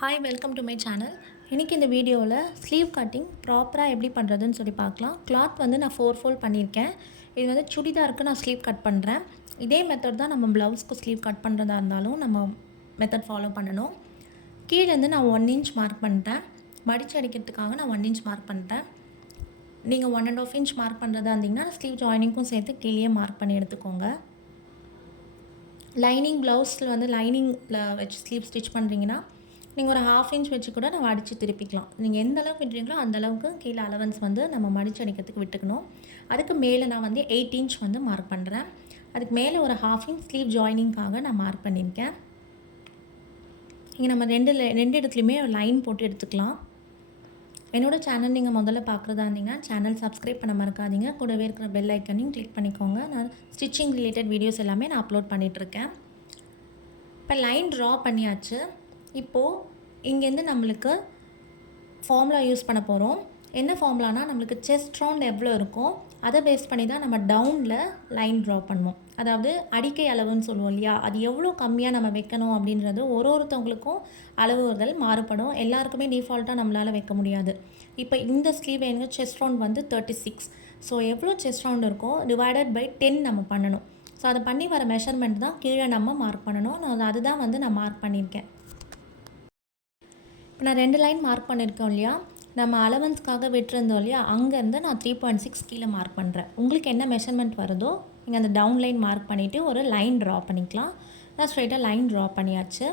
Hi, welcome to my channel. இன்றைக்கி இந்த வீடியோவில் ஸ்லீவ் கட்டிங் ப்ராப்பராக எப்படி பண்ணுறதுன்னு சொல்லி பார்க்கலாம். கிளாத் வந்து நான் 4 ஃபோல்ட் பண்ணியிருக்கேன். இது வந்து சுடிதாருக்கு நான் ஸ்லீவ் கட் பண்ணுறேன். இதே மெத்தட் தான் நம்ம ப்ளவுஸ்க்கு ஸ்லீவ் கட் பண்ணுறதா இருந்தாலும் நம்ம மெத்தட் ஃபாலோ பண்ணணும். கீழேருந்து நான் 1 இன்ச் மார்க் பண்ணிட்டேன். மடித்து அடிக்கிறதுக்காக நான் 1 இன்ச் மார்க் பண்ணிட்டேன். நீங்கள் 1.5 இன்ச் மார்க் பண்ணுறதா இருந்தீங்கன்னா ஸ்லீவ் ஜாயினிங்க்கும் சேர்த்து கீழே மார்க் பண்ணி எடுத்துக்கோங்க. லைனிங் ப்ளவுஸில் வந்து லைனிங்கில் வச்சு ஸ்லீவ் ஸ்டிச் பண்ணுறீங்கன்னா நீங்கள் ஒரு 1/2 இன்ச் வச்சு கூட நம்ம அடித்து திருப்பிக்கலாம். நீங்கள் எந்த அளவுக்கு விட்டுறீங்களோ அந்தளவுக்கு கீழே அலவன்ஸ் வந்து நம்ம மடித்து அடிக்கிறதுக்கு விட்டுக்கணும். அதுக்கு மேலே நான் வந்து 8 இன்ச் வந்து மார்க் பண்ணுறேன். அதுக்கு மேலே ஒரு 1/2 இன்ச் ஸ்லீவ் ஜாயினிங்காக நான் மார்க் பண்ணியிருக்கேன். இங்கே நம்ம ரெண்டு இடத்துலையுமே லைன் போட்டு எடுத்துக்கலாம். என்னோடய சேனல் நீங்கள் முதல்ல பார்க்குறதா இருந்தீங்கன்னா சேனல் சப்ஸ்கிரைப் பண்ண மறக்காதீங்க. கூடவே இருக்கிற பெல் ஐக்கனையும் கிளிக் பண்ணிக்கோங்க. நான் ஸ்டிச்சிங் ரிலேட்டட் வீடியோஸ் எல்லாமே நான் அப்லோட் பண்ணிகிட்ருக்கேன். இப்போ லைன் ட்ரா பண்ணியாச்சு. இப்போது இங்கேருந்து நம்மளுக்கு ஃபார்முலா யூஸ் பண்ண போகிறோம். என்ன ஃபார்முலானா, நம்மளுக்கு செஸ்ட் ரவுண்ட் எவ்வளோ இருக்கோ அதை பேஸ் பண்ணி தான் நம்ம டவுனில் லைன் ட்ரா பண்ணுவோம். அதாவது அடிக்கை அளவுன்னு சொல்லுவோம் இல்லையா, அது எவ்வளோ கம்மியாக நம்ம வைக்கணும் அப்படின்றது ஒருத்தவங்களுக்கும் அளவுகள் மாறுபடும். எல்லாருக்குமே டிஃபால்ட்டாக நம்மளால் வைக்க முடியாது. இப்போ இந்த ஸ்லீவ் எனக்கு செஸ்ட் ரவுண்ட் வந்து 36. ஸோ எவ்வளோ செஸ்ட் ரவுண்ட் இருக்கோ டிவைடட் பை 10 நம்ம பண்ணணும். ஸோ அதை பண்ணி வர மெஷர்மெண்ட் தான் கீழே நம்ம மார்க் பண்ணணும். அதுதான் வந்து நான் மார்க் பண்ணியிருக்கேன். இப்போ நான் 2 லைன் மார்க் பண்ணியிருக்கோம் இல்லையா, நம்ம அலவன்ஸ்க்காக விட்டுருந்தோம் இல்லையா, அங்கேருந்து நான் 3.6 கீழே மார்க் பண்ணுறேன். உங்களுக்கு என்ன மெஷர்மெண்ட் வருதோ நீங்கள் அந்த டவுன் லைன் மார்க் பண்ணிவிட்டு ஒரு லைன் ட்ரா பண்ணிக்கலாம். நான் ஸ்ட்ரெயிட்டாக லைன் ட்ரா பண்ணியாச்சு.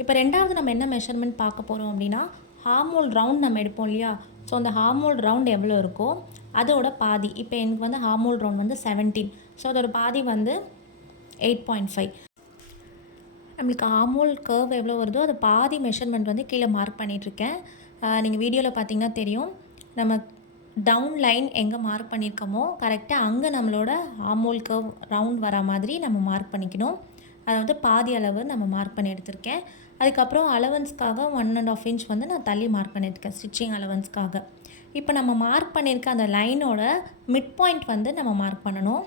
இப்போ ரெண்டாவது நம்ம என்ன மெஷர்மெண்ட் பார்க்க போகிறோம் அப்படின்னா, ஹார்மோல் ரவுண்ட் நம்ம எடுப்போம் இல்லையா. ஸோ அந்த ஹார்மோல் ரவுண்ட் எவ்வளோ இருக்கோ அதோட பாதி. இப்போ எனக்கு வந்து ஹார்மோல் ரவுண்ட் வந்து 17. ஸோ அதோட பாதி வந்து 8.5. நம்மளுக்கு ஆர்மோல் கர்வ் எவ்வளோ வருதோ அது பாதி மெஷர்மெண்ட் வந்து கீழே மார்க் பண்ணிகிட்ருக்கேன். நீங்கள் வீடியோவில் பார்த்தீங்கன்னா தெரியும். நம்ம டவுன் லைன் எங்கே மார்க் பண்ணியிருக்கோமோ கரெக்டாக அங்கே நம்மளோட ஆர்மோல் கர்வ் ரவுண்ட் வர மாதிரி நம்ம மார்க் பண்ணிக்கணும். அதாவது பாதி அளவு நம்ம மார்க் பண்ணி எடுத்திருக்கேன். அதுக்கப்புறம் அலவன்ஸ்க்காக 1.5 இன்ச் வந்து நான் தள்ளி மார்க் பண்ணியிருக்கேன் ஸ்டிச்சிங் அலவன்ஸ்க்காக. இப்போ நம்ம மார்க் பண்ணியிருக்க அந்த லைனோட மிட் பாயிண்ட் வந்து நம்ம மார்க் பண்ணணும்.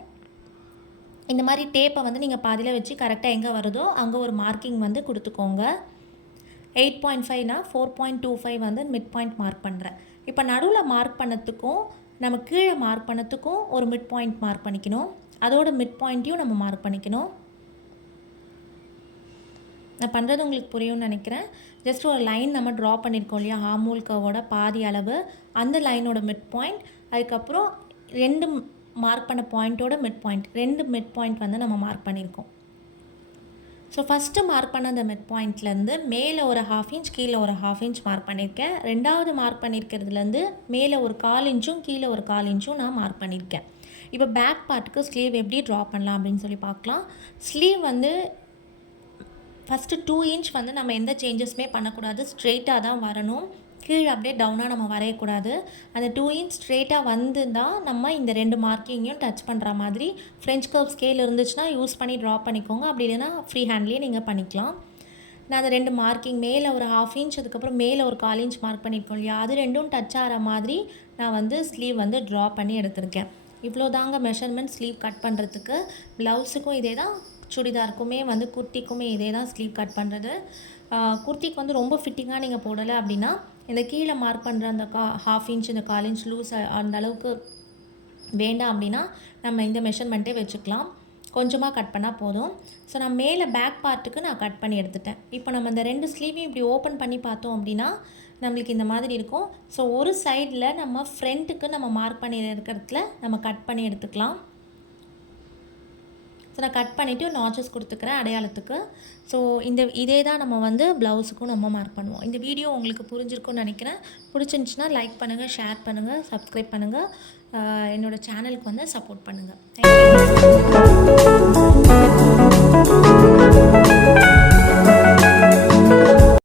இந்த மாதிரி டேப்பை வந்து நீங்கள் பாதியில் வச்சு கரெக்டாக எங்கே வருதோ அங்கே ஒரு மார்க்கிங் வந்து கொடுத்துக்கோங்க. 8.5னா 4.25 வந்து மிட் பாயிண்ட் மார்க் பண்ணுறேன். இப்போ நடுவில் மார்க் பண்ணதுக்கும் நம்ம கீழே மார்க் பண்ணதுக்கும் ஒரு மிட் பாயிண்ட் மார்க் பண்ணிக்கணும். அதோட மிட் பாயிண்ட்டையும் நம்ம மார்க் பண்ணிக்கணும். நான் பண்ணுறது உங்களுக்கு புரியும்னு நினைக்கிறேன். ஜஸ்ட் ஒரு லைன் நம்ம ட்ரா பண்ணியிருக்கோம் இல்லையா, ஹார்மோல் கர்வோட பாதி அளவு, அந்த லைனோட மிட் பாயிண்ட், அதுக்கப்புறம் 2 மார்க் பண்ண பாயிண்ட்டோட மிட் பாயிண்ட், 2 மிட் பாயிண்ட் வந்து நம்ம மார்க் பண்ணியிருக்கோம். ஸோ ஃபஸ்ட்டு மார்க் பண்ண அந்த மிட் பாயிண்ட்லேருந்து மேலே ஒரு 1/2 இன்ச் கீழே ஒரு 1/2 இன்ச் மார்க் பண்ணியிருக்கேன். ரெண்டாவது மார்க் பண்ணியிருக்கிறதுலேருந்து மேலே ஒரு 1/4 இன்ச்சும் கீழே ஒரு 1/4 இன்ச்சும் நான் மார்க் பண்ணியிருக்கேன். இப்போ பேக் பார்ட்டுக்கு ஸ்லீவ் எப்படி ட்ரா பண்ணலாம் அப்படின்னு சொல்லி பார்க்கலாம். ஸ்லீவ் வந்து ஃபஸ்ட்டு 2 இன்ச் வந்து நம்ம எந்த சேஞ்சஸுமே பண்ணக்கூடாது. ஸ்ட்ரெயிட்டாக தான் வரணும். கீழே அப்படியே டவுனாக நம்ம வரையக்கூடாது. அந்த 2 இன்ச் ஸ்ட்ரெயிட்டாக வந்து தான் நம்ம இந்த 2 மார்க்கிங்கையும் டச் பண்ணுற மாதிரி ஃப்ரெஞ்ச் கர்வ் ஸ்கேல் இருந்துச்சுன்னா யூஸ் பண்ணி ட்ரா பண்ணிக்கோங்க. அப்படி இல்லைன்னா ஃப்ரீ ஹேண்ட்லேயே நீங்கள் பண்ணிக்கலாம். நான் அந்த 2 மார்க்கிங் மேலே ஒரு 1/2 இன்ச், அதுக்கப்புறம் மேலே ஒரு 1/4 இன்ச் மார்க் பண்ணியிருக்கோம் இல்லையா, அது ரெண்டும் டச் ஆகிற மாதிரி நான் வந்து ஸ்லீவ் வந்து ட்ரா பண்ணி எடுத்திருக்கேன். இவ்வளோ தாங்க மெஷர்மெண்ட் ஸ்லீவ் கட் பண்ணுறதுக்கு. ப்ளவுஸுக்கும் இதே தான், சுடிதாருக்குமே வந்து குர்த்திக்குமே இதே தான் ஸ்லீவ் கட் பண்ணுறது. குர்த்திக்கு வந்து ரொம்ப ஃபிட்டிங்காக நீங்கள் போடலை அப்படின்னா இந்த கீழே மார்க் பண்ணுற அந்த 1/2 இன்ச் இந்த 1/4 இன்ச் லூஸ் அந்த அளவுக்கு வேண்டாம் அப்படின்னா நம்ம இந்த மெஷர்மெண்ட்டே வச்சுக்கலாம். கொஞ்சமாக கட் பண்ணால் போதும். ஸோ நான் மேலே பேக் பார்ட்டுக்கு நான் கட் பண்ணி எடுத்துட்டேன். இப்போ நம்ம இந்த 2 ஸ்லீவையும் இப்படி ஓப்பன் பண்ணி பார்த்தோம் அப்படின்னா நம்மளுக்கு இந்த மாதிரி இருக்கும். ஸோ ஒரு சைடில் நம்ம ஃப்ரண்ட்டுக்கு நம்ம மார்க் பண்ணி இருக்கிறதுல நம்ம கட் பண்ணி எடுத்துக்கலாம். ஸோ நான் கட் பண்ணிவிட்டு நாச்சஸ் கொடுத்துக்கிறேன் அடையாளத்துக்கு. ஸோ இதே தான் நம்ம வந்து ப்ளவுஸுக்கும் நம்ம மார்க் பண்ணுவோம். இந்த வீடியோ உங்களுக்கு புரிஞ்சிருக்கும்னு நினைக்கிறேன். பிடிச்சிருந்துச்சுன்னா லைக் பண்ணுங்கள், ஷேர் பண்ணுங்கள், சப்ஸ்கிரைப் பண்ணுங்கள். என்னோடய சேனலுக்கு வந்து சப்போர்ட் பண்ணுங்கள். தேங்க்யூ.